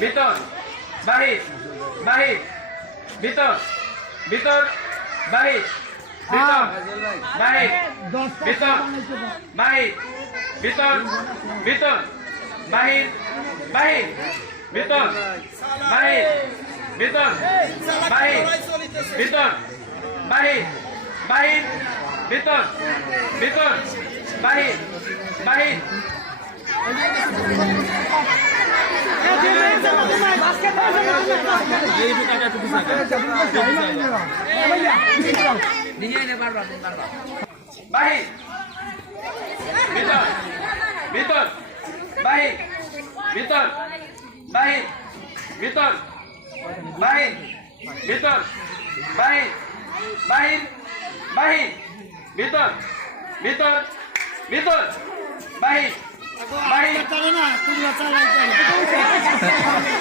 ভিতর বাহির বাহির ভিতর ভিতর বাহির বাহির ভিতর বাহির ভিতর ভিতর বাহির বাহির ভিতর বাহির ভিতর বাহির ভিতর বাহির বাহির ভিতর ভিতর বাহির বাহির বাহির ভিতর ভিতর বাহির ভিতর বাহির ভিতর বাহির ভিতর বাহির বাহির